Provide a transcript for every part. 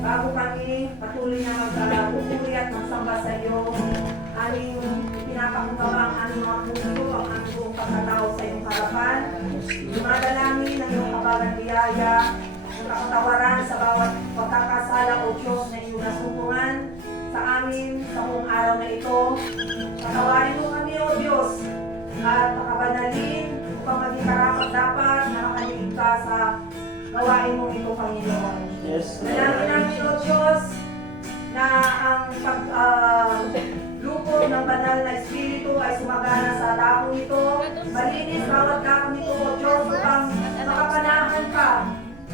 Bago kami patuloy na magpupuri at magsamba sa iyo, aming pinapakumbaba ang aming mga puso, ang aming buong pagkatao sa iyong harapan. Dumadalangin ang iyong kabagang biyaya, ang kakatawaran sa bawat pagkakasala o Diyos na iyong nasumpungan sa amin sa buong araw na ito. Patawarin mo kami, O Diyos, at pakabanalin upang maging karapat-dapat na nakalilig ka sa gawain mo ito, Panginoon. Yes. Dalangin namin, O Diyos, na ang paglubog ng banal na Espiritu ay sumagana sa taong ito. Malinis bawat taong ito, O Diyos, upang makapanahan ka,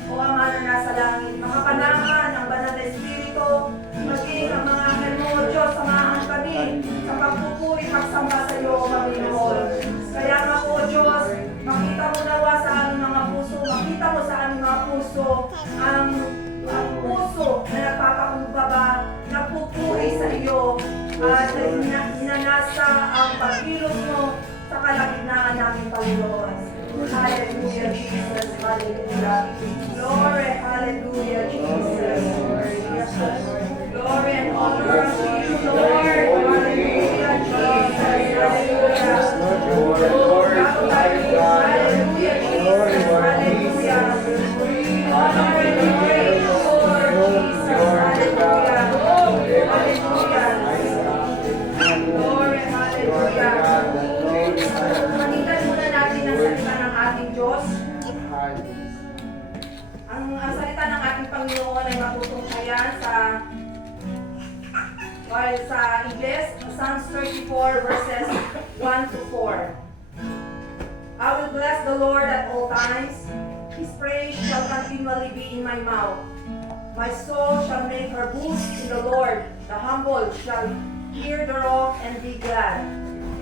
O Ama na nasa langit. Makapanahan ang banal na Espiritu, maging ang mga anghel mo, O Diyos, samahan kami sa pagpupuri, pagsamba sa iyo, O Panginoon. Kaya nga po, O Diyos, makita mo nawa sa aming mga puso, makita mo sa aming mga puso ang puso na nagpapakumbaba, nagpupuri sa iyo, at hinanasa ang pagkilos mo sa kalagitnaan namin, Panginoon. Hallelujah, Jesus. Hallelujah. Glory, hallelujah, Jesus. Glory and honor to you, Lord. Hallelujah, Jesus. Hallelujah. Hallelujah, Jesus. Hallelujah. Honor and praise, Lord Jesus. Hallelujah. Hallelujah. Glory, hallelujah. Pakinggan muna natin ang salita ng ating Diyos. Ang salita ng ating Panginoon ay matutunghayan sa Ingles, Psalms 34 verses 1 to 4. I will bless the Lord at all times. His praise shall continually be in my mouth. My soul shall make her boast in the Lord. The humble shall hear thereof and be glad.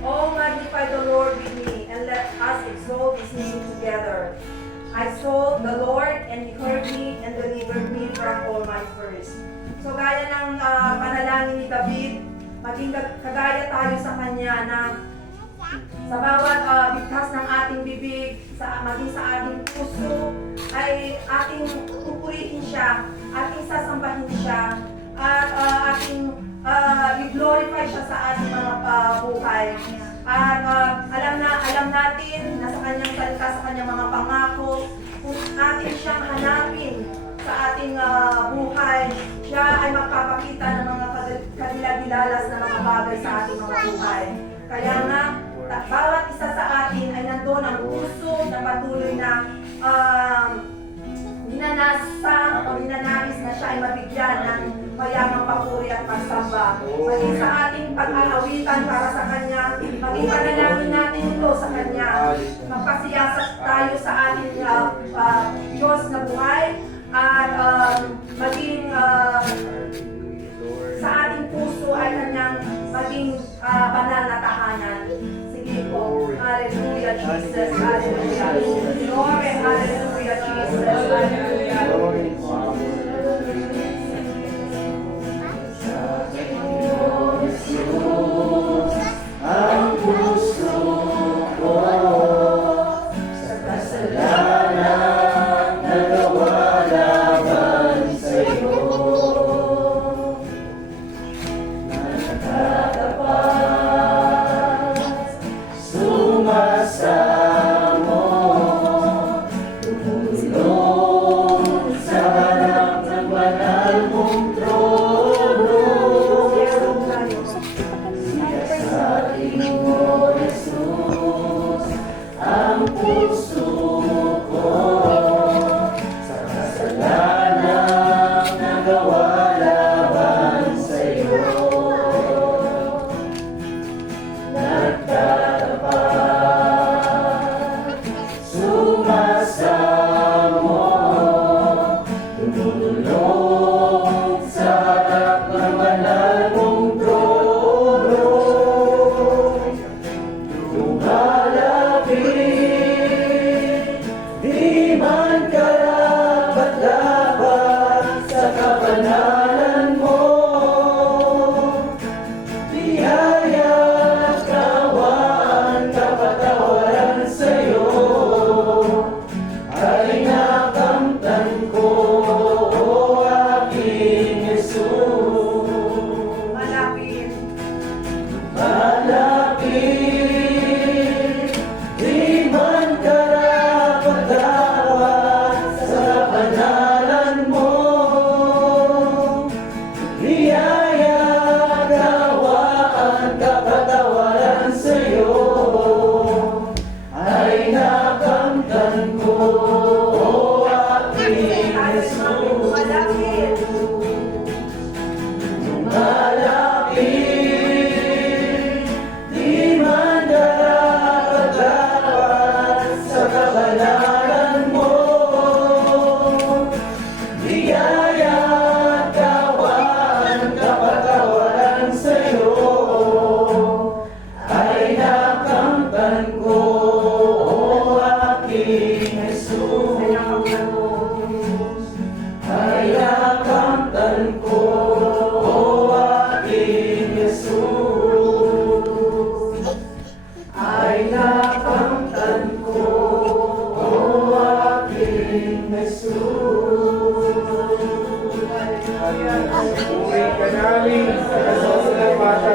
Oh, magnify the Lord with me, and let us exalt his name together. I sought the Lord, and he heard me, and delivered me from all my fears. So gaya ng panalangin ni David, maging kagaya tayo sa kanya na sa bawat bigkas ng ating bibig, maging sa ating puso, ay ating pupurihin siya, ating sasambahin siya, at ating i-glorify siya sa ating mga buhay. At alam natin na sa kanyang salita, sa kanyang mga pangako, kung atin siyang hanapin sa ating buhay, siya ay magpapakita ng mga kadiladilalas na mga bagay sa ating mga buhay. Kaya nga, bawat isa sa atin ay nandoon ang puso na patuloy na ninanasa o ninanais na siya ay mabigyan ng mayamang papuri at pagsamba. Maging sa ating pag-aawitan para sa Kanya, maging panalangin natin ito sa Kanya. Magpasiyasat tayo sa ating Diyos na buhay at maging sa ating puso ay Kanyang maging banal na tahanan. Sige po. Hallelujah, Jesus. Hallelujah. Glory, hallelujah, Jesus. Hallelujah. Ang puso ko sa kasalanan nagawa laban sa'yo, nakatapat, sumasamo, tumulong sa harap ng banal mong trono. Ang puso ko sa kasalanan nagawa laban sa'yo, nagtatapat, sumasamo, tumulong sa harap ng banal mong trono, lumalapit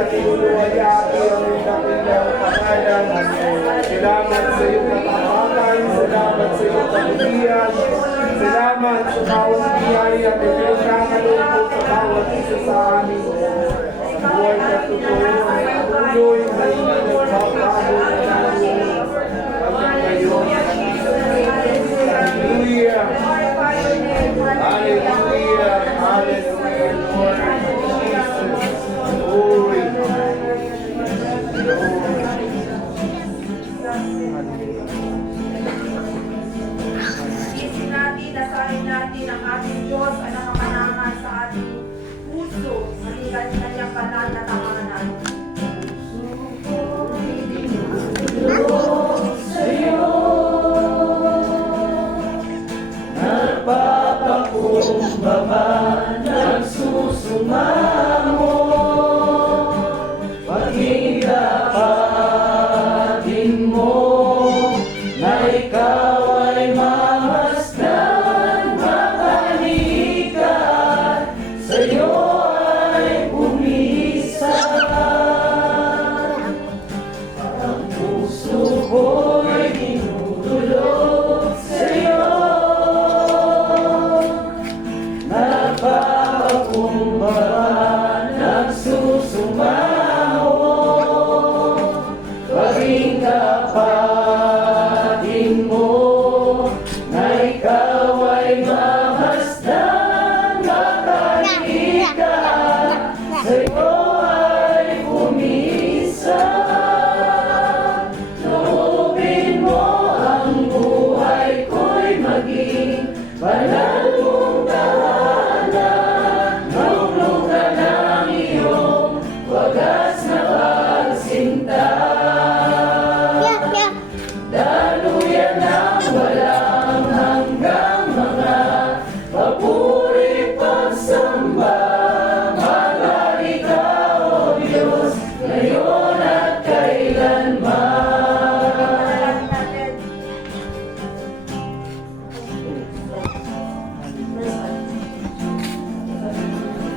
inuluwalhati ang kanilang pangalan. Salamat sa iyong katapangan, salamat sa iyong kabutihan, salamat sa bawat biyaya at ipinagkakaloob sa bawat isa sa amin. Buhay na totoo ay patuloy na nagpapago na namin hanggang ngayon. Hallelujah! Hallelujah! Hallelujah, Lord Jesus! Glory! Isip natin, dasalin natin ang ating Diyos ang nakapanangan sa ating puso, sa kanyang banal na tahanan. Nagpapakumbaba, nagsusumamo, paging dapatin mo, na ikaw ay mamasdan, makalikat, sa'yo ay pumisan. Ang puso ko'y dinudulog sa'yo, nagpapakumbaba, nagsusumamo, paging kapatin mo, na ikaw ay mamasdan, makalikat, sa'yo ay pumisan. Loobin mo ang buhay ko'y maging banal mong tahanan. Luglugan ang iyong wagas na pagsinta. Daluyan ang walang hanggang mga papuri pagsamba. Maghari ka, O Diyos, ngayon at kailanman. Panalangin natin.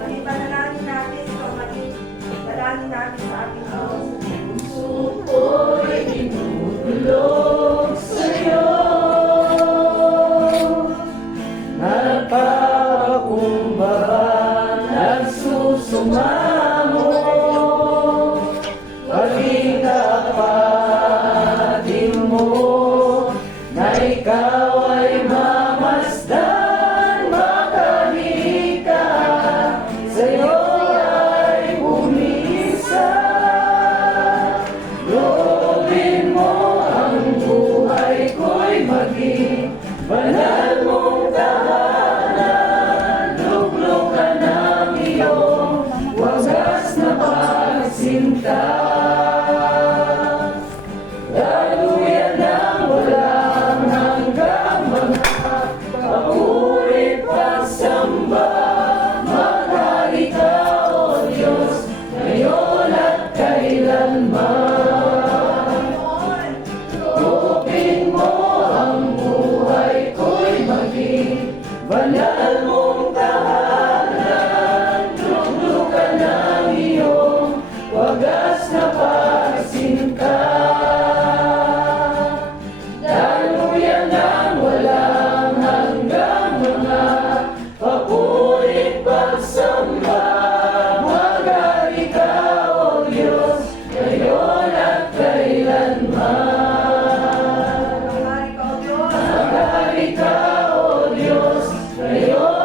Maging panalangin natin, ito maging dalangin natin sa ating Diyos. Puso ko'y dinudulog sa'yo, nagpapakumbaba, nagsusumamo, paging kapatin mo, na ikaw ay mamasdan, makalikat, sa'yo ay pumisan. Loobin mo ang buhay ko'y maging banal mong tahanan. Luglugan ang iyong wagas na pagsinta. Daluyan ang walang hanggang mga papuri pagsamba. Maghari ka, O Diyos, ngayon at kailanman. Loobin mo ang buhay ko'y maging banal mong tahanan. Luglugan ang iyong wagas na pagsinta. Daluyan ang walang hanggang mga papuri pagsamba. Maghari ka, O Diyos, ngayon at kailanman. Maghari ka, O Diyos. Maghari ka, O Diyos, ngayon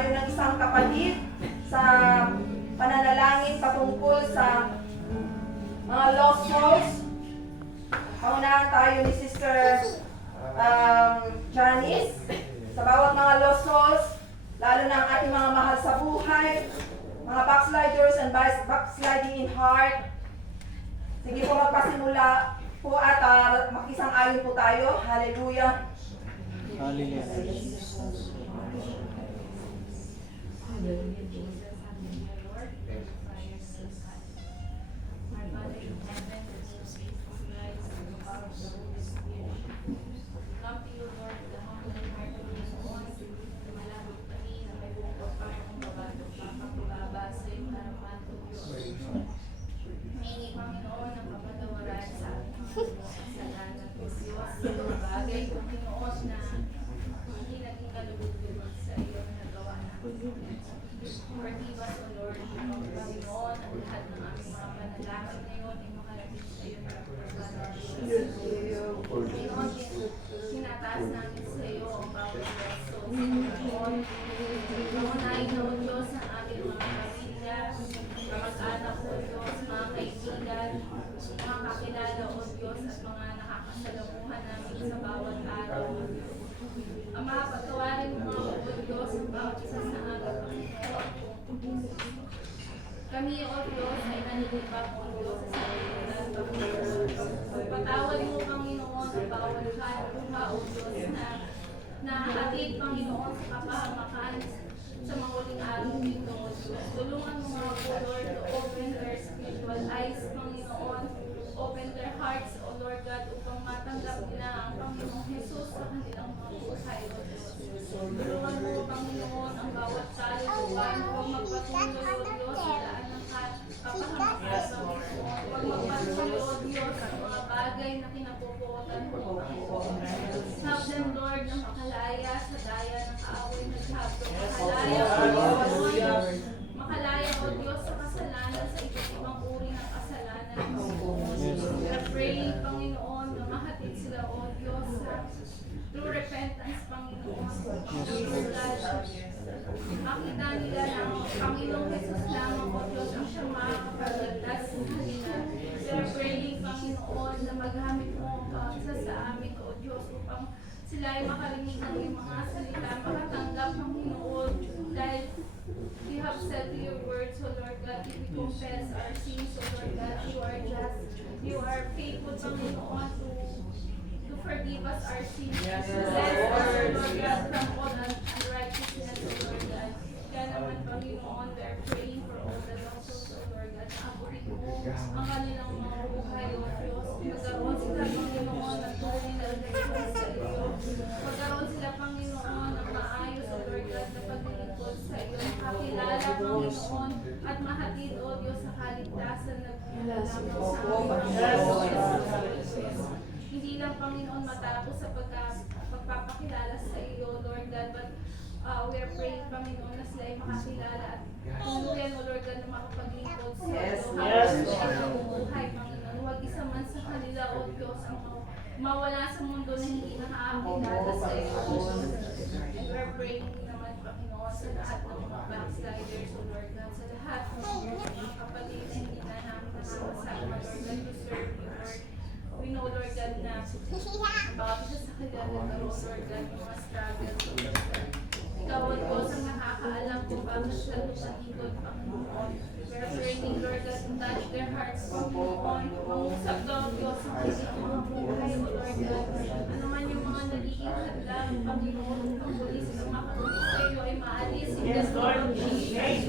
tayo ng isang kapatid sa pananalangin patungkol sa mga lost souls. Paunahan tayo ni Sister Janice. Sa bawat mga lost souls, lalo na ang ating mga mahal sa buhay, mga backsliders and backsliding in heart. Sige po, magpasimula po at makisang-ayon po tayo. Hallelujah. Hallelujah. Hingi Panginoon ang kapatawaran sa ating mga kasalanan o Diyos. Bagay o Panginoon na hindi naging kalugod-lugod sa iyo na nagawa namin. Forgive us, O Lord, ang Panginoon, ang lahat ng aming mga panalangin ngayon ay makarating sa iyo na Panginoon, sinataas namin sa iyo ang bawat beso. Panginoon, pangunahin na O Diyos ang aming mga pamilya, kamag-anak O Diyos, mga kaibigan, mga kakilala O Diyos at mga nakakasalamuhan namin sa bawat araw O Diyos. Ama, patawarin mo O Diyos ang bawat isa sa aming Panginoon. Kami O Diyos ay nanilibak O Diyos sa sanlibutan Panginoon. Pagpatawad mo Panginoon ang bawat luha O Diyos na nakahatid Panginoon sa kapahamakan sa mga uling araw dito O Diyos. Tulungan mo mga O Lord to open their spiritual eyes Panginoon. Open their hearts O Lord God upang matanggap nila ang Panginoong Jesus sa kanilang mga buhay O Diyos. Tulungan mo Panginoon ang bawat kaluluwan. Huwag magpatuloy O Diyos sa daan ng kapahamakan Panginoon. Huwag magpatuloy O Diyos ang mga bagay na kinapupuotan mo Panginoon. Help them Lord na makalaya sa daya ng kaaway na diablo. Makalaya O Diyos, makalaya O Diyos sa kasalanan sa iba't ibang uri ng kasalanan Panginoon. We are praying Panginoon na mahatid sila O Diyos sa through repentance Panginoon. Makita nila na ang Panginoong Jesus lamang O Diyos ang siyang makakapagligtas sa kanila. We are praying Panginoon na magamit mo ang bawat isa sa amin O Diyos upang sila ay makarinig ng iyong mga salita, makatanggap Panginoon dahil you have said to your words, O Lord God, if we confess our sins, O Lord God, you are just, you are faithful Panginoon to forgive us our sins. Yes, Lord God, from all unrighteousness, O Lord God. Kaya naman, Panginoon, we are praying for all the lost souls, O Lord God, na abutin mo ang kanilang mga buhay, O Diyos. Magkaroon sila, Panginoon, at tunay na relasyon sa iyo. Magkaroon sila, Panginoon, ng maayos, O Lord God, na paglilingkod sa iyo. Makakilala, Panginoon, at mahatid, O Diyos, sa kaligtasan na lalapos sa aming hindi lang, Panginoon, matapos sa pagpapakilala sa iyo, Lord God, but we are praying, Panginoon, na sila ay makakilala at tuluyan, O Lord God, na makapaglingkod sa iyo. Habang sila ay namumuhay, Panginoon, huwag isa man sa kanila, O Diyos, ang mawala sa mundo na hindi nakakakilala sa iyo, O Diyos. And we are praying naman, Panginoon, sa lahat ng mga backsliders, O Lord God, sa lahat ng mga kapatid na hindi na namin nakakasama, Lord God, to serve you, Lord. We know, Lord God, na bawat isa sa kanila nagkaroon, Lord God, ng mga struggles, Lord God. Ikaw, O Diyos, ang nakakaalam kung bakit sila lumalikod, Panginoon. We are praying, Lord God, to touch their hearts, Panginoon. Mangusap daw, Diyos, ang kanilang mga buhay, O Lord God. Ano man yung mga nagiging hadlang, Panginoon, upang muli silang makarunin sa iyo ay maalis. Yes, Lord Jesus.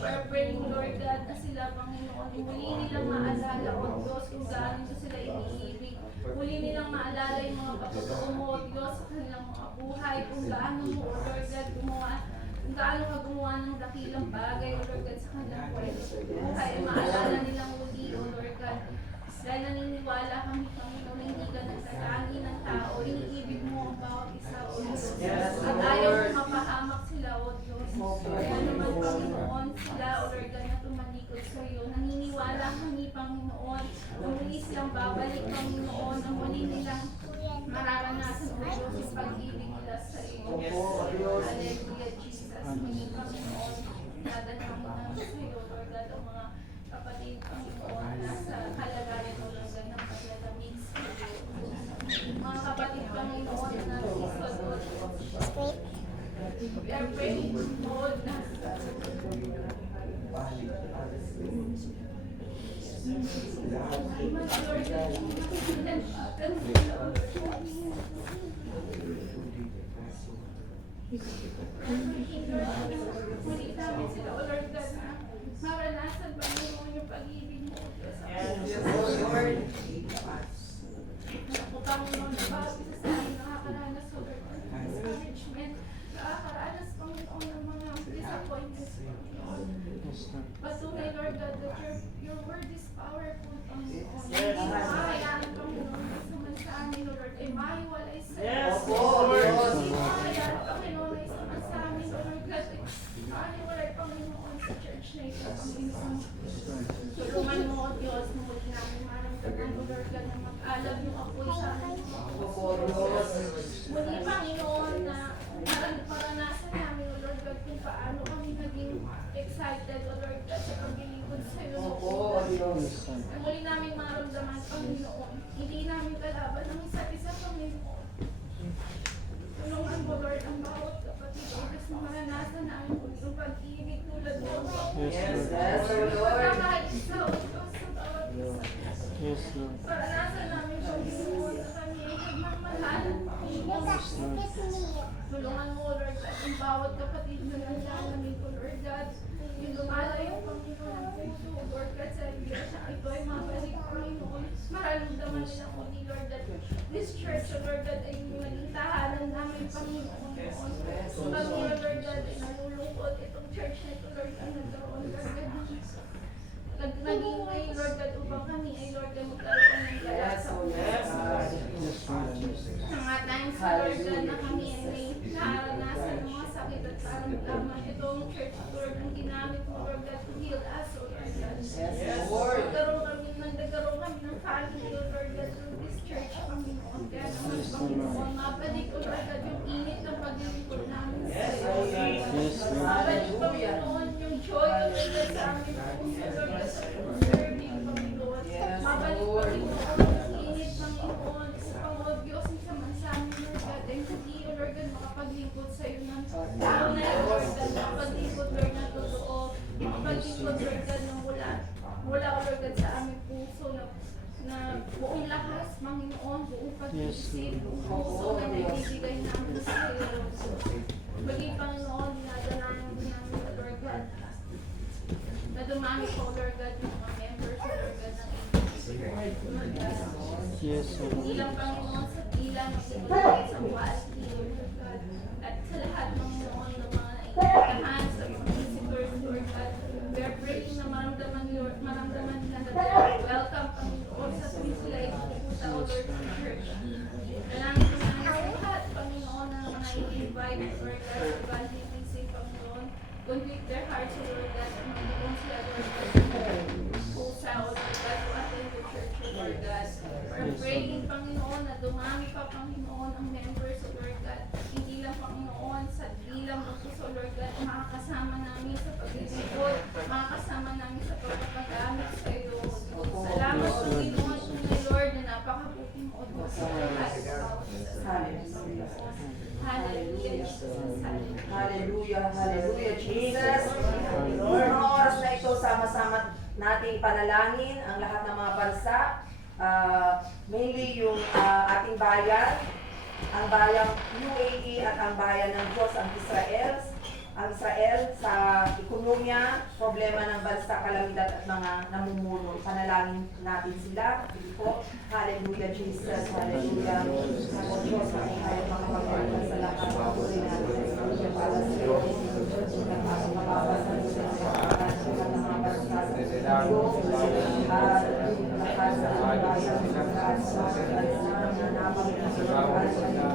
We are praying, Lord God, na sila, Panginoon, muli nilang maalala, O Diyos, kung gaano mo sila iniibig. Muli nilang maalala yung mga pagkatao mo, O Diyos, sa kanilang mga buhay, kung gaano mo, O Lord God, kung gaano ka gumawa ng dakilang bagay, O Lord God, sa kanilang buhay. Maalala nilang muli, O Lord God. Dahil naniniwala kami, Panginoon, na hindi ka nagtatangi ng tao, iniibig mo ang bawat isa, O Diyos. At ayaw mo mapahamak sila, O Diyos. Kaya naman, Panginoon, sila, O Lord God, na tumalikod sa iyo. Naniniwala kami, Panginoon, na muli silang babalik, Panginoon, na muli nilang mararanasan, O Diyos, yung pag-ibig nila sa iyo. Hallelujah. namin sa iyo, Lord God, ang mga kapatid, Panginoon, na nasa kalagayan, O Lord God, ng paglalamig sa iyo. Mga kapatid, Panginoon, na nagsisod, Lord God. We are praying, Lord, na Lord God, muli namin sila, O Lord God, na maranasan, Panginoon, yung pag-ibig mo, O Diyos. Panginoon, na bawat isa sa amin nakakaranas, O Lord God, ng discouragement, nakakaranas, Panginoon, ng mga disappointments, Panginoon. Patunay, Lord God, that your word is powerful, Panginoon. Hindi mahayaan, Panginoon, sa man sa amin, O Lord, ay mahiwalay sa iyo. Hindi mahayaan, Panginoon, ay sa man sa amin, O Lord God, ay mahiwalay, Panginoon, sa church na ito, Panginoon. Tulungan mo, O Diyos, na muli namin maramdaman, O Lord God, na mag-alab yung apoy sa amin, muli, Panginoon, na maranasan namin, O Lord God, kung paano kami naging excited, O Lord God, sa paglilingkod sa iyo. Muli namin maramdaman, Panginoon, hindi namin kalaban ng isa't isa, Panginoon. Tulungan mo, Lord, ang bawat kapatid, O Diyos, na maranasan namin yung pag-ibig tulad mo. Kahit isa, O Diyos, sa bawat isa. Maranasan namin, Panginoon, na kami ay nagmamahal, Panginoon. Tulungan mo, Lord God, ang bawat kapatid na naglalamig, O Lord God, yung lumalayo, Panginoon, ang puso, Lord God, sa iglesia, ito ay mabalik, Panginoon. Mararamdaman nila mo ni Lord that this church, O Lord God, ay naging tahanan namin, Panginoon. Kung kami, O Lord God, ay nalulungkot, itong church na ito, Lord God, nagkaroon, Lord God, naging way, Lord God, upang kami ay, Lord God, magkaroon ng galak sa ulas. Mga times, Lord God, na kami ay may naranasan ng mga sakit at karamdaman. Itong church, Lord, ang ginamit mo, Lord God, to heal us, O Lord God. Nagkaroon kami ng family, O Lord God, through this church, Panginoon. Kaya naman, Panginoon, mabalik, O Lord God, yung init ng paglilingkod namin sa iyo. Mabalik, Panginoon, yung joy, O Lord God, sa amin, O Lord God, sa serving, Panginoon. Mabalik, Panginoon, yung init, Panginoon, upang, O Diyos, sa man sa amin, Lord God, ay hindi, O Lord God, makapaglingkod sa iyo ng tao na, O Lord God, makapaglingkod, Lord, na totoo, makapaglingkod, Lord God, ng wala, O Lord God, sa aming puso na buong lakas, Panginoon, buong pag-isip, buong puso na naibibigay namin sa iyo. Maging, Panginoon, dinadalanan din namin, O Lord God, na dumami po, Lord God, yung mga members, O Lord God, ng ABCC, Lord God. Hindi lang, Panginoon, sa bilang, O Lord God, sa quality, O Lord God, at sa lahat, Panginoon, ng mga nainitahan sa mga visitors, Lord God. We are praying na maramdaman nila na they are welcome, Panginoon, sa tuwing sila ay pupunta, O Lord, sa church. Dalangin ko na sa lahat, Panginoon, ng mga i-invite, Lord God, sa Valley PCC, Panginoon. Convict their hearts, O Lord God, at magiging sila, Lord God, pusa, O Lord God, to attend the church, O Lord God. We're praying, Panginoon, na dumami pa, Panginoon, ang members, O Lord God. Hindi lang, Panginoon, sa bilang ng puso, Lord God, makakasama namin sa paglilingkod, makakasama namin sa pagpapagamit sa iyo. Salamat, Panginoon, tunay, Lord, na napakabuti mo, O Diyos, sa lahat ng bawat isa sa amin, Panginoon. Hallelujah, Jesus. Hallelujah, hallelujah, Jesus. Mga oras na ito, sama-sama nating panalangin ang lahat ng mga bansa. Mainly yung ating bayan, ang bayang UAE at ang bayan ng Diyos, ang Israel. Ang Israel sa ekonomiya, problema ng bansa, kalamidad at mga namumuno. Panalangin natin sila. Po. Hallelujah, Jesus. Hallelujah. Ako Diyos, ang tayo makapagpagpag sa lahat. Pagpuri natin sa iyo para sa iyo. Nagpapasan sa mga bansa sa iyo. Lahat sa bayan, lahat sa bansa, na napagpapagpag sa iyo.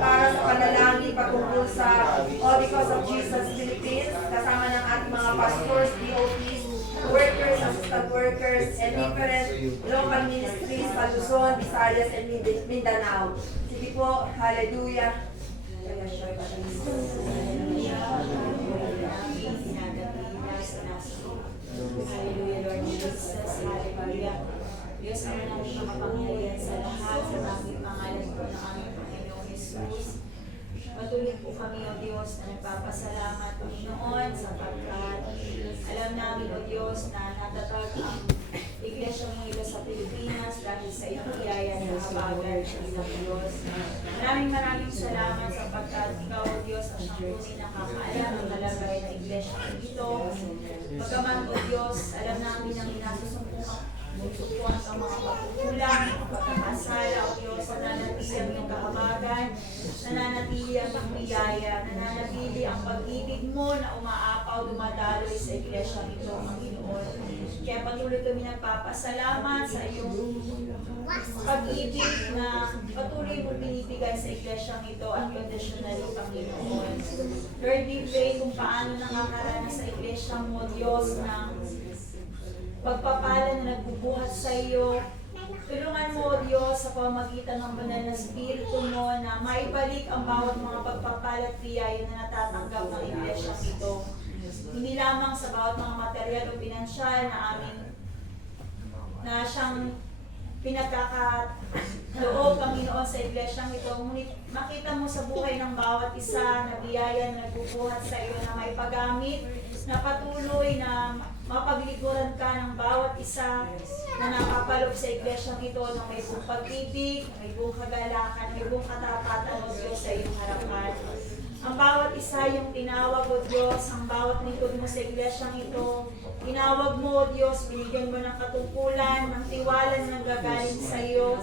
Para sa panalangin patungkol sa All Because of Jesus Philippines, kasama ng ating mga pastors, DOPs, workers, assistant workers, and different local ministries sa Luzon, Visayas, and Mindanao. Sige po, hallelujah. Hallelujah, Lord Jesus. Hallelujah. Diyos, ang namin makapangyarihan sa lahat, sa aming pangalan po ng aming Panginoong Jesus. Patuloy po kami, O Diyos, na nagpapasalamat, Panginoon, sapagkat alam namin, O Diyos, na natatag ang iglesia mong ito sa Pilipinas dahil sa iyong biyaya na habagan sa ilang Diyos. Maraming salamat sapagkat ikaw, O Diyos, ang siyang tunay nakakaalam ang kalagay na iglesia ito. Pagkaman, O Diyos, alam namin ang inasusumpungan ang mga pagkukulang, pagkakasala, O Diyos, nananatili ang iyong kahabagan, nananatili ang iyong biyaya, nananatili ang pag-ibig mo na umaapaw, dumadaloy sa iglesia nito, Panginoon. Kaya patuloy kami nagpapasalamat sa iyong pag-ibig na patuloy mo binibigay sa iglesia nito unconditionally, Panginoon. Lord, we pray kung paano nakakaranas sa iglesia mo, Diyos, ng pagpapala na nagbubuhat sa iyo. Tulungan mo, O Diyos, sa pamagitan ng banal na Espiritu mo na maibalik ang bawat mga pagpapala at biyaya na natatanggap ng iglesia ito. Hindi lamang sa bawat mga material o pinansyal na amin na siyang pinagkakaloob, Panginoon, sa iglesyang ito. Ngunit makita mo sa buhay ng bawat isa na biyaya na nagbubuhat sa iyo na may paggamit, na patuloy na mapagliguran ka ng bawat isa na nakapaloob sa iglesyang ito na may buong pag-ibig, may buong kagalakan, may buong katapatan, O Diyos, sa iyong harapan. Ang bawat isa yung tinawag, O Diyos, ang bawat lingkod mo sa iglesyang ito, tinawag mo, O Diyos, binigyan mo ng katungkulan, ng tiwala na nanggagaling sa iyo.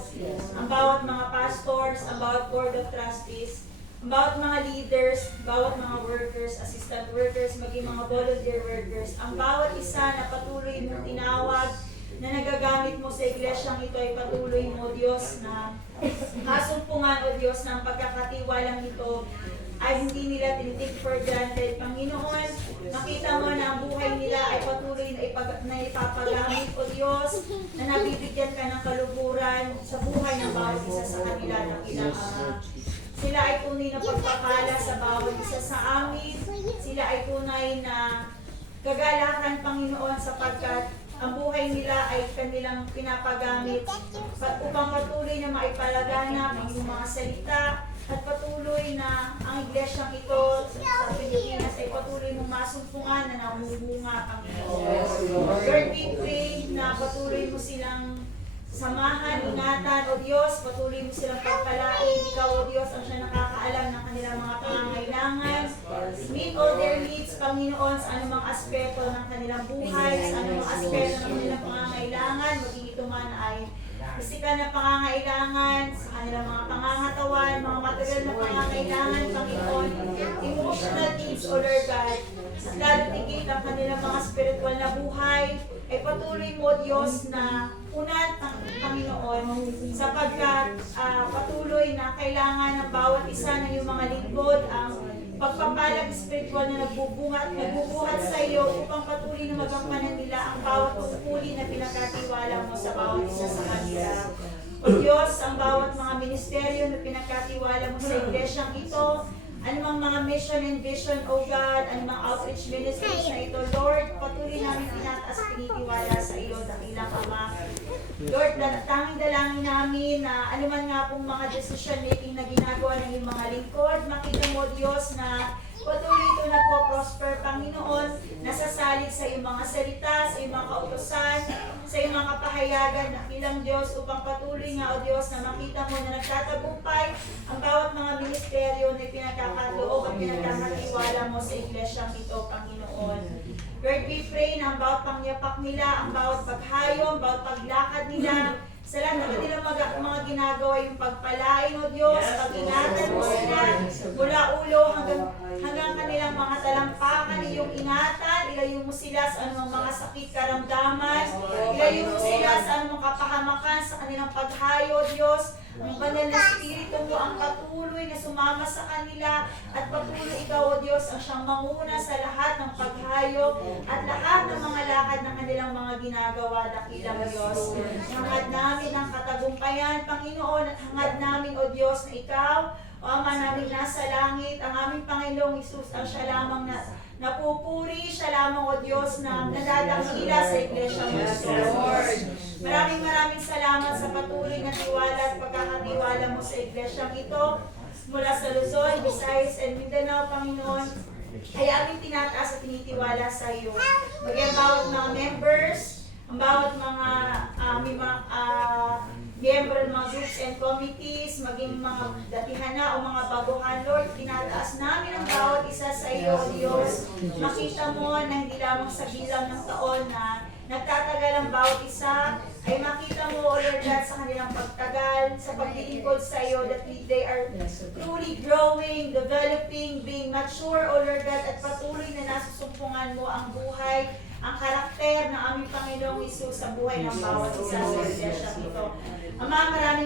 Ang bawat mga pastors, ang bawat board of trustees, ang bawat mga leaders, bawat mga workers, assistant workers, maging mga volunteer workers, ang bawat isa na patuloy mo tinawag, na nagagamit mo sa iglesyang ito ay patuloy mo, Diyos, na kasumpungan, O Diyos, ng pagkakatiwalang ito ay hindi nila tinitik for granted. Panginoon, makita mo na ang buhay nila ay patuloy na ipapagamit, O Diyos, na nabibigyan ka ng kaluguran sa buhay ng bawat isa sa kanila ng ilang Ama. Sila ay tunay na pagpapala sa bawat isa sa amin. Sila ay tunay na kagalakan, Panginoon, sapagkat ang buhay nila ay kanilang pinapagamit upang patuloy na maipalaganap ang iyong mga salita at patuloy na ang iglesyang ito sa Pilipinas ay patuloy mong masumpungan na namumunga, Panginoon. Lord, we pray na patuloy mo silang samahan, ingatan, O Diyos, patuloy mo silang pagpalain. Ikaw, O Diyos, ang siya nakakaalam ng kanilang mga pangangailangan. Meet all their needs, Panginoon, sa anumang aspeto ng kanilang buhay, sa anumang aspeto ng kanilang pangangailangan, maging ito man ay pisikal na pangangailangan, sa kanilang mga pangangatawan, mga material na pangangailangan, Panginoon, emotional needs, O Lord God, at lalo tigit ang kanilang mga spiritual na buhay, ay patuloy mo, Diyos, na unan, Panginoon, sapagkat patuloy na kailangan ng bawat isa ng iyong mga lingkod ang pagpapalag spiritual na nagbubuhat sa iyo upang patuloy na magampanan nila ang bawat tungkulin na pinagkatiwala mo sa bawat isa sa kanila. O Diyos, ang bawat mga ministeryo na pinagkatiwala mo sa iglesyang ito, anumang mga mission and vision, O God, anumang outreach ministries na ito, Lord, patuloy namin tinataas pinitiwala sa iyo, dakilang Ama. Lord, tanging dalangin namin na anuman nga pong mga decision making na ginagawa ng iyong mga lingkod, makita mo, Diyos, na patuloy ito nagpo-prosper, Panginoon, nasasalig sa iyong mga salita, sa iyong mga kautosan, sa iyong mga kapahayagan, dakilang Diyos, upang patuloy nga, O Diyos, na makita mo na nagtatagumpay ang bawat mga ministeryo na pinagkakaloob at pinagkakatiwala mo sa iglesyang ito, Panginoon. Lord, we pray na ang bawat pangyapak nila, ang bawat paghayo, ang bawat paglakad nila, sa lahat ng kanilang mga ginagawa, yung pagpalain, O Diyos, pag-ingatan mo sila, mula ulo hanggang kanilang mga talampakan, iyong ingatan, ilayo mo sila sa anumang mga sakit, karamdaman, ilayo mo sila sa anumang kapahamakan sa kanilang paghayo, Diyos. Ang banal na Espiritu mo ang patuloy na sumama sa kanila at patuloy ikaw, O Diyos, ang siyang manguna sa lahat ng paghayo at lahat ng mga lakad ng kanilang mga ginagawa, dakilang Diyos. Hangad namin ang katagumpayan, Panginoon, at hangad namin, O Diyos, na ikaw, O Ama namin nasa langit, ang aming Panginoong Hesus, ang siya lamang na napupuri, siya lamang, O Diyos, na nadadakila sa iglesia mo, Lord. Maraming salamat sa patuloy na tiwala at pagkakatiwala mo sa iglesyang ito. Mula sa Luzon, Visayas, and Mindanao, Panginoon, ay aming tinataas at tinitiwala sa iyo. Maging bawat mga members, ang bawat mga miyembro ng mga groups and committees, maging mga datihan na o mga baguhan, Lord, tinataas namin ang bawat isa sa iyo, O Diyos. Makita mo na hindi lamang sa bilang ng taon na nagtatagal ang bawat isa, ay makita mo, O Lord God, sa kanilang pagtagal, sa paglilingkod sa iyo, that they are truly growing, developing, being mature, O Lord God, at patuloy na nasusumpungan mo ang buhay, ang karakter ng aming Panginoong Hesus sa buhay ng bawat isa sa iglesia ito. Ama,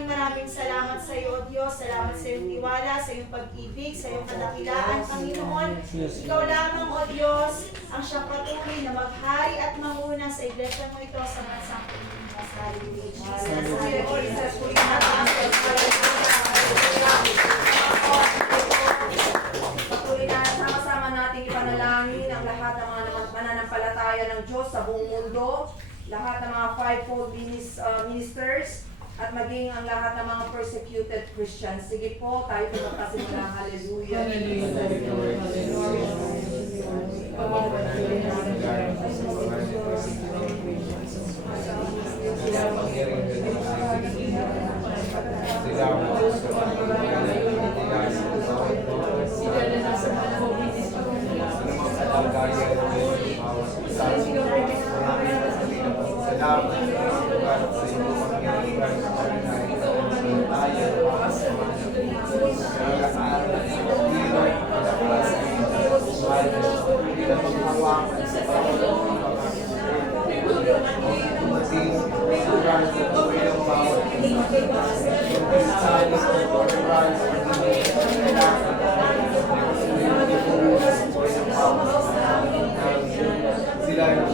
maraming salamat sa iyo, O Diyos. Salamat sa iyong tiwala, sa iyong pag-ibig, sa iyong kadakilaan, Panginoon. Ikaw lamang, O Diyos, ang siyang patuloy na maghari at manguna sa iglesia mo ito sa bansang Pilipinas. Hallelujah, Patuloy na sama-sama nating ipanalangin ang lahat ng mga mananampalataya ng Diyos sa buong mundo, lahat ng mga fivefold ministers, at maging ang lahat ng mga persecuted Christians. Sige po, tayo po magpasimula. Hallelujah. Salamat sa kalagayan ng bawat isa. Salamat sa lugar sa iyong pagkirigan sa kalinay sa tayo para sa mga nag-aaral sa pagkirigan para sa iyong hindi na maghawakan sa bawat dumating sugan sa buhay ng bawat salis ng oras sila yung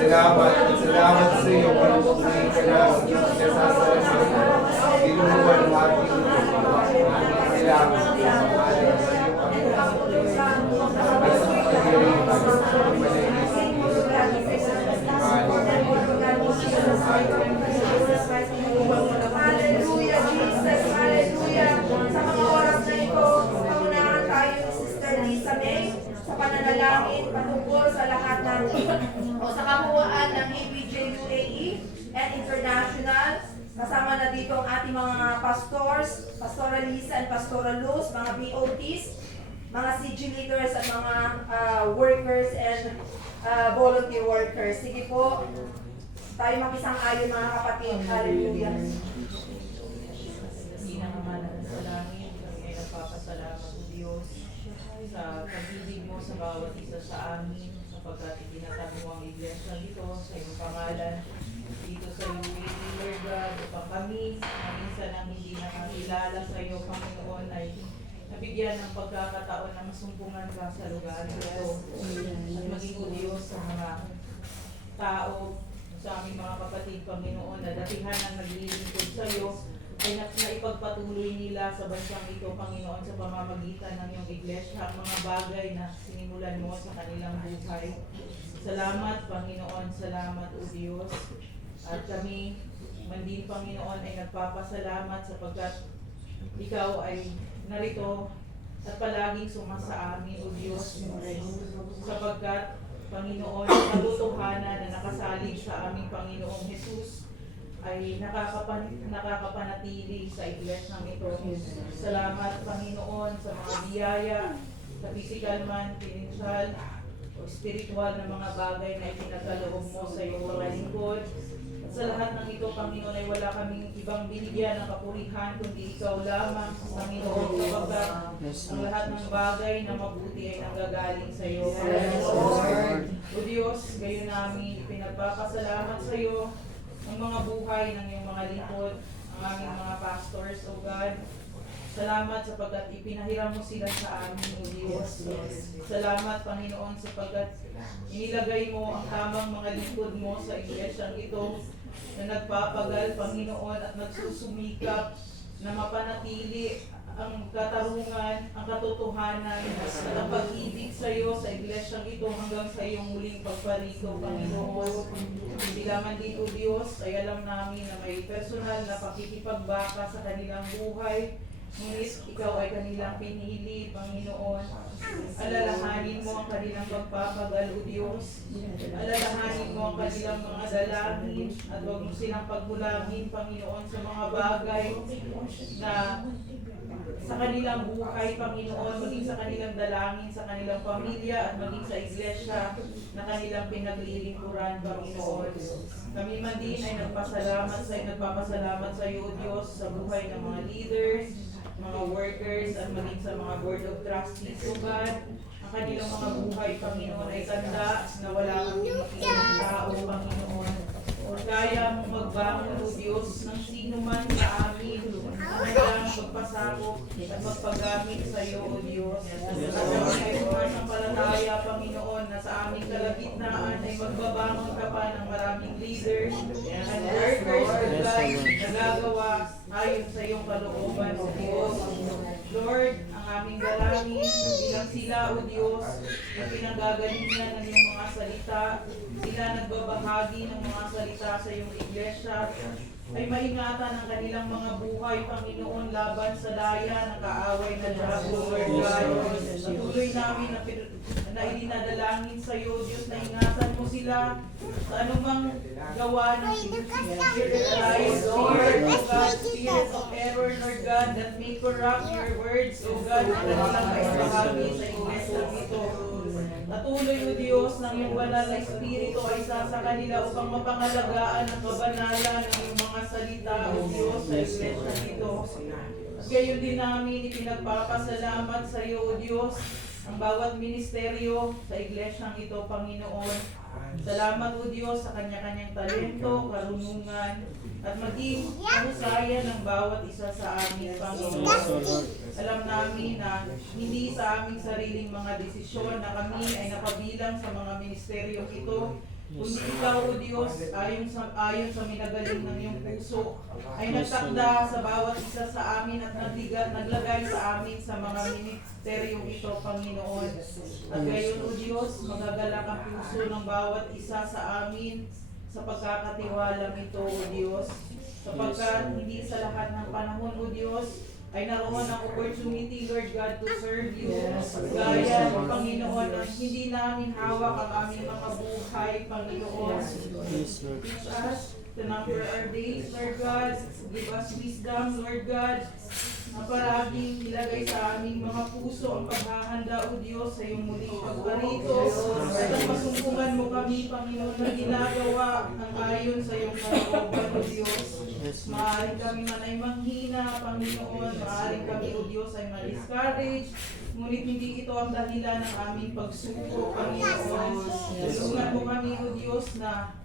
Salamat sa iyo, pinupuri ka namin, sinasasalamat, dinuluan ang ating kailangan sa pangalan sa iyo, Hallelujah, Jesus, hallelujah. Sa mga oras na ito, paunahan tayo ni Sister Lisa May sa pananalangin patungkol sa lahat ng o sa kabuuan ng APJ UAE and International. Kasama na dito ang ating mga pastors, Pastora Lisa and Pastora Luz, mga BOTs, mga CG leaders at mga workers and volunteer workers. Sige po, tayo makisang-ayon mga kapatid. Hallelujah. Pinakamalan sa langit, kami ay nagpapasalamat sa Diyos sa pag-ibig mo sa bawat isa sa amin, sapagkat itinatag mo ang iglesia dito sa iyong pangalan, dito sa UAE, Lord God, upang kami, na minsan ang hindi nakakilala sa iyo, Panginoon, ay nabigyan ng pagkakataon na masumpungan ka sa lugar ito at maging o Diyos sa mga tao, sa aming mga kapatid, Panginoon, na datihan ang naglilingkod sa iyo, ay naipagpatuloy nila sa bansang ito, Panginoon, sa pamamagitan ng iyong iglesia, ang mga bagay na sinimulan mo sa kanilang buhay. Salamat, Panginoon, salamat, O Diyos. At kami, man din Panginoon, ay nagpapasalamat sapagkat Ikaw ay narito at palaging sumasa amin, O Diyos, sapagkat Panginoon, katotohanan na nakasalig sa aming Panginoong Jesus ay nakakapanatili sa iglesyang ito. Salamat, Panginoon, sa mga biyaya, sa physical man, financial, o spiritual na mga bagay na ipinagkaloob mo sa iyong mga lingkod. At sa lahat ng ito, Panginoon, ay wala kaming ibang binigyan ng kapurihan kundi Ikaw lamang, Panginoon, sapagkat ang lahat ng bagay na mabuti ay nanggagaling sa iyo. O Diyos, gayon namin pinagpapasalamat sa iyo ang mga buhay ng iyong mga lingkod, ang aming mga pastors, O God. Salamat sapagkat ipinahiram mo sila sa amin, O Diyos. Salamat, Panginoon, sapagkat inilagay mo ang tamang mga lingkod mo sa iglesyang ito na nagpapagal, Panginoon, at nagsusumikap na mapanatili ang katarungan, ang katotohanan, at ang pag-ibig sa iyo sa iglesyang ito hanggang sa iyong muling pagparito, Panginoon. Sila man din, O Diyos, ay alam namin na may personal na pakikipagbaka sa kanilang buhay. Ngunit Ikaw ay kanilang pinili, Panginoon. Alalahanin mo ang kanilang pagpapagal, O Diyos. Alalahanin mo ang kanilang mga dalangin at huwag mo silang paghulagin, Panginoon, sa mga bagay na sa kanilang buhay, Panginoon, maging sa kanilang dalangin, sa kanilang pamilya, at maging sa iglesia na kanilang pinaglilingkuran, Panginoon. Kami man din ay nagpapasalamat sa iyo, O Diyos, sa buhay ng mga leaders, mga workers, at maging sa mga board of trustees, O God. Ang kanilang mga buhay, Panginoon, ay tanda na wala kang pinipiling tao, Panginoon. Kaya mong magbangon, O Diyos, ng sino man sa amin ang kailangang magpasakop at magpagamit sa iyo, O Diyos. At kami ay sumasampalataya, Panginoon, na sa aming kalagitnaan ay magbabangon ka pa ng maraming leaders and workers, O God, na gagawa ayon sa iyong kalooban, O Diyos. Lord, ang aming dalangin, bilang sila, O Diyos, na pinanggagalingan ng iyong mga salita, sila nagbabahagi ng mga salita sa iyong iglesia, ay maingatan ang kanilang mga buhay, Panginoon, laban sa daya ng kaaway na diabo, Lord God. Patuloy namin na ilinadalangin sa iyo, Diyos, na ingatan mo sila sa anumang gawa ng spirit of lies, Lord, O God, spirit of error, Lord God, that may corrupt your words, O God, na kanilang maibahagi sa iglesia ito. Patuloy, O Diyos, ng iyong banal na espiritu ay isa sa kanila upang mapangalagaan ang kabanalan ng iyong mga salita, O Diyos, sa iglesia ito. At gayon din namin ipinagpapasalamat sa iyo, O Diyos, ang bawat ministeryo sa iglesyang ito, Panginoon. Salamat, O Diyos, sa kanya-kanyang talento, karunungan, at maging mahusaya ng bawat isa sa amin, Panginoon. Alam namin na hindi sa aming sariling mga desisyon na kami ay napabilang sa mga ministeryo ito, kundi ikaw, O Diyos, ayon sa minagaling ng iyong puso, ay nagtakda sa bawat isa sa amin at naglagay sa amin sa mga ministeryo ito, Panginoon. At gayon, O Diyos, magagalak ang puso ng bawat isa sa amin sa pagkakatiwala nito, O Diyos. Sapagkat hindi sa lahat ng panahon, O Diyos, ay naroon ang opportunity, Lord God, to serve you. Gaya, Panginoon, na hindi namin hawak ang aming mga buhay, Panginoon. Teach us to number our days, Lord God. Give us wisdom, Lord God, na palaging ilagay sa aming mga puso ang paghahanda, O Diyos, sa iyong muling pagparito. At ang pasumpungan mo kami, Panginoon, na ginagawa ang ayon sa iyong kalooban, O Diyos. Maaaring kami man ay manghina, Panginoon. Maaaring kami, O Diyos, ay ma-discourage. Ngunit hindi ito ang dahilan ng aming pagsuko, Panginoon. Tulungan mo kami, O Diyos, na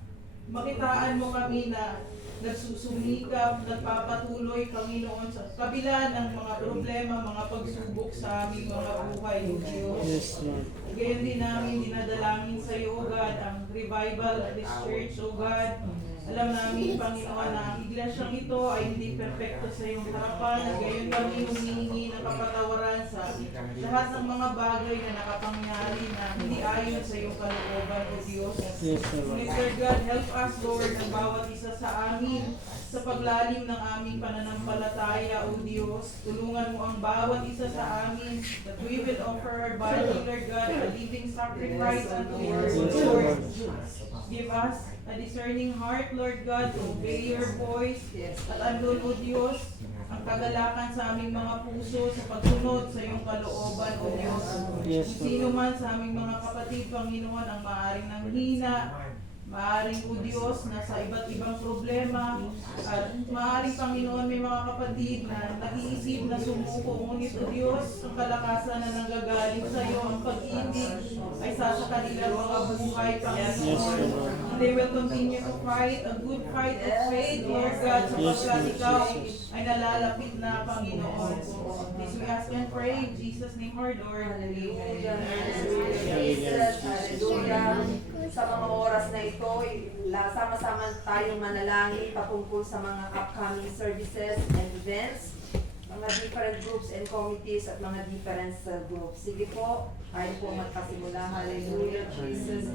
makitaan mo kami na nagsusumikap, nagpapatuloy, Panginoon, sa kabila ng mga problema, mga pagsubok sa aming mga buhay, O Diyos. Gayon din namin dinadalangin sa iyo, O God, ang revival of this church, O God. Alam namin, Panginoon, na ang iglesyang ito ay hindi perfecto sa iyong harapan, at gayon kami humihingi ng kapatawaran sa lahat ng mga bagay na nakapangyari na hindi ayon sa iyong kalooban, O Diyos. Ngunit, Lord God, help us, Lord, ang bawat isa sa amin sa paglalim ng aming pananampalataya, O Diyos. Tulungan mo ang bawat isa sa amin that we will offer our body, Lord God, a living sacrifice unto your Lord. Give us a discerning heart, Lord God, to obey your voice. At andun, O Diyos, ang kagalakan sa aming mga puso sa pagsunod sa iyong kalooban, O Diyos. Kung sino man sa aming mga kapatid, Panginoon, ang maaaring nanghina, maaaring, O Diyos, nasa iba't ibang problema, at maaaring, Panginoon, may mga kapatid na nag-iisip na sumuko, ngunit, O Diyos, ang kalakasan na nanggagaling sa iyo, ang pag-ibig ay sa kanilang mga buhay, Panginoon. They will continue to fight a good fight of faith, Lord God, sapagkat ikaw ay nalalapit na, Panginoon. This we ask and pray in Jesus' name, our Lord. Amen. Jesus, hallelujah. Sa mga oras na ito, sama-sama tayong manalangin patungkol sa mga upcoming services and events, mga different groups and committees at mga different groups. Sige po, tayo po magpasimula. Hallelujah, Jesus.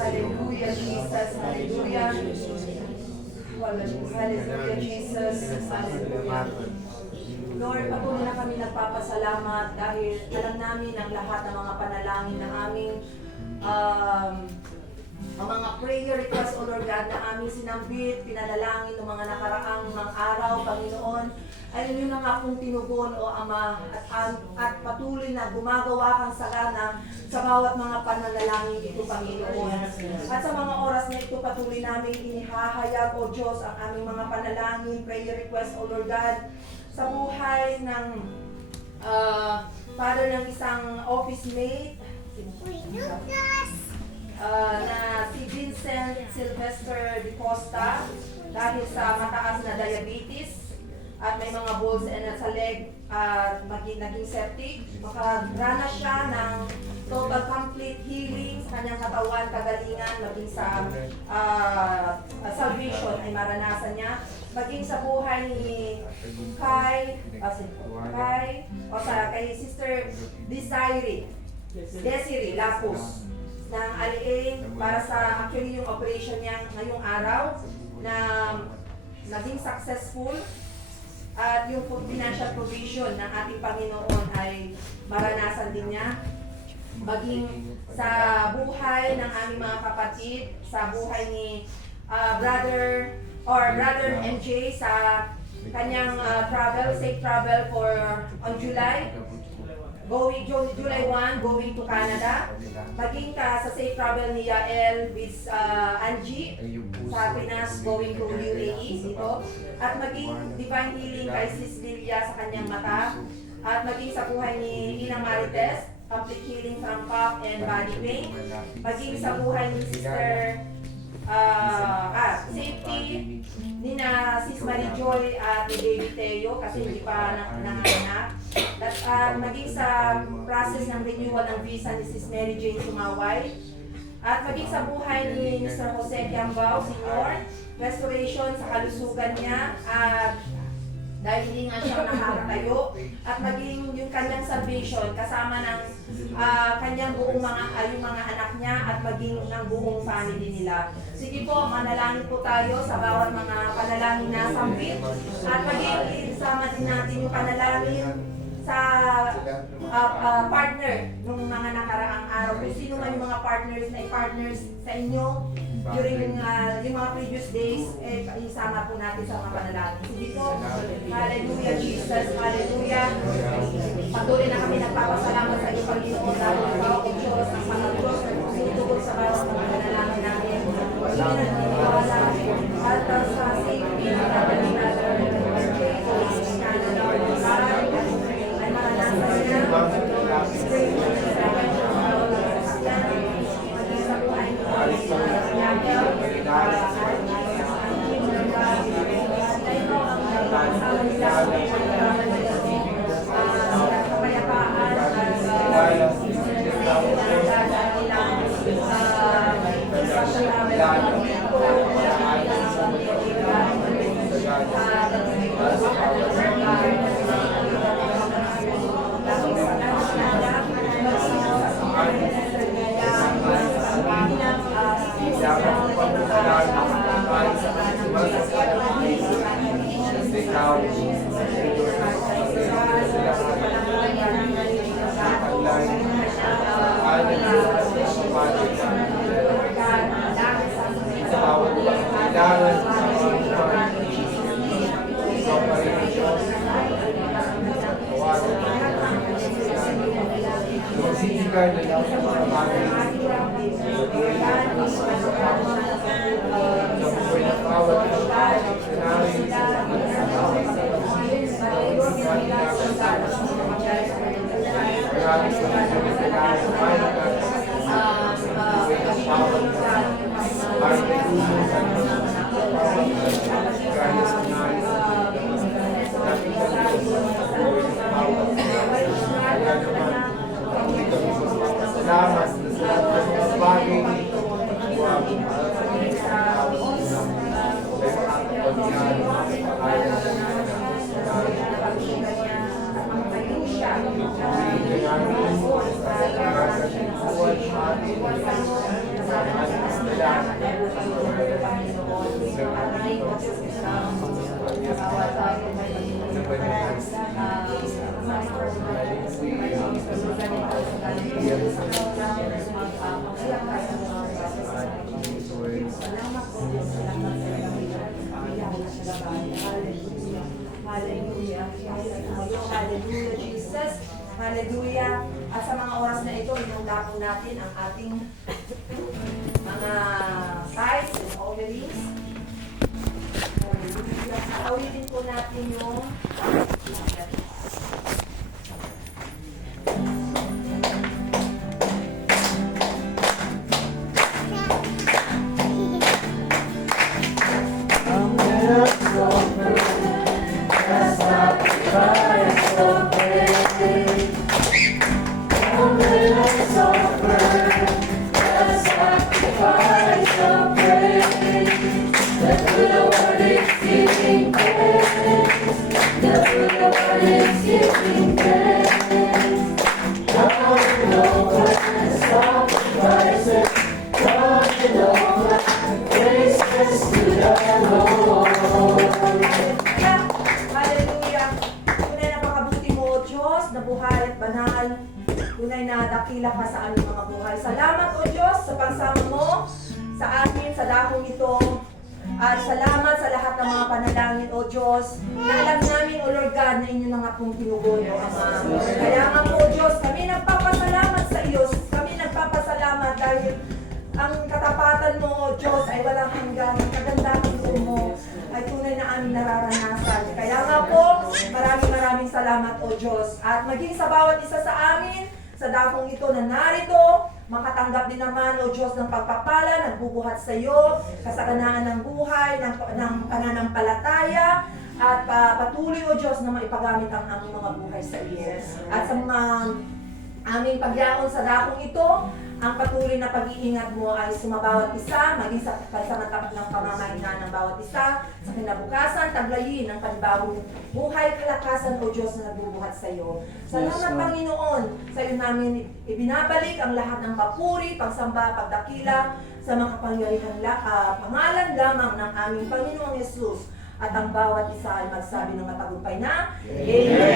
Hallelujah, Jesus. Hallelujah. Hallelujah, Jesus. Hallelujah. Lord, patuloy na kami nagpapasalamat dahil alam namin ang lahat ng mga panalangin na aming ang mga prayer requests, O Lord God, na aming sinambit, pinanalangin ng mga nakaraang mga araw, Panginoon, ay inyo na nga pong tinugon, O Ama, at patuloy na gumagawa kang sagana sa bawat mga pananalangin ito, Panginoon. At sa mga oras na ito, patuloy namin inihahayag, O Diyos, ang aming mga panalangin, prayer requests, O Lord God, sa buhay ng father ng isang office mate, na si Vincent Sylvester de Costa, dahil sa mataas na diabetes at may mga balls and sa leg naging septic. Makarana siya ng total complete healing sa kanyang katawan, kagalingan, maging sa salvation ay maranasan niya. Maging sa buhay ni Kay, kay Sister Desiree Lapus ng Aliing para sa actually yung operation niya ngayong araw na naging successful at yung financial provision ng ating Panginoon ay maranasan din niya. Maging sa buhay ng aming mga kapatid, sa buhay ni Brother MJ sa kanyang safe travel for on July 1, going to Canada. Maging ka sa safe travel ni Yael with Angie sa Pinas, going to UAE dito. At maging divine healing kay Sis Lilia sa kanyang mata. At maging sa buhay ni Ina Marites, complete healing from cough and body pain. Maging sa buhay ni Sister safety ni na Sis Marie Joy at ni Baby Teo kasi hindi pa nanganak. At maging sa process ng renewal ng visa ni Sis Mary Jane Sumaway. At maging sa buhay ni Mr. Jose Kiambao Sr., restoration sa kalusugan niya at dahil hindi nga siya nakakatayo, at maging yung kanyang salvation kasama ng kanyang buong yung mga anak niya at maging ng buong family nila. Sige po, manalangin po tayo sa bawat mga panalangin na sambit at maging isama din natin yung panalangin sa partner nung mga nakaraang araw. Kung sino man yung mga partners sa inyo during yung mga previous days, isama po natin sa mga panalangin. Sige po, hallelujah Jesus, hallelujah. Patuloy na kami nagpapasalamat sa iyo, Panginoon, lalo na po ang Diyos, ang Panginoon, sinutugod sa bawat mga panalangin namin. Hindi na niniwala at sa safety ng ating brother, ay maranasan niya. Pray for the salvation of all of us. Maging sa buhay niyo, Hallelujah, Jesus. Hallelujah. At sa mga oras na ito, inunda po natin ang ating mga tithes and offerings. Hallelujah. Awitin po natin yung So banal. Tunay na dakila ka sa aming mga buhay. Salamat, O Diyos, sa pagsama mo sa amin sa dakong ito. At salamat sa lahat ng mga panalangin, O Diyos. Na alam namin, O Lord God, na inyo na nga pong tinugon, O Ama. Kaya nga po, O Diyos, kami nagpapasalamat sa iyo. Kami nagpapasalamat dahil ang katapatan mo, O Diyos, ay walang hanggan. Ang kagandahan mo ay tunay na aming nararanasan. Kaya nga po, maraming salamat, O Diyos. At maging sa bawat isa sa amin, sa dakong ito na narito, makatanggap din naman, O Diyos, ng pagpapala, nagbubuhat sa iyo, kasaganaan ng buhay, ng pananampalataya, at patuloy, O Diyos, na maipagamit ang aming mga buhay sa iyo. At sa mga aming pagyaon sa dakong ito, ang patuloy na pag-iingat mo ay sumabawat isa, maging sa kasamatapat ng pamamahinga ng bawat isa, sa kinabukasan, taglayin ng panibagong buhay, kalakasan, O Diyos, na nagbubuhat sa iyo. Salamat, Panginoon, sa iyo namin ibinabalik ang lahat ng papuri, pagsamba, pagdakila, sa mga kapangyarihan pangalan lamang ng aming Panginoong Yesus. At ang bawat isa ay magsabi ng matagumpay na, Amen.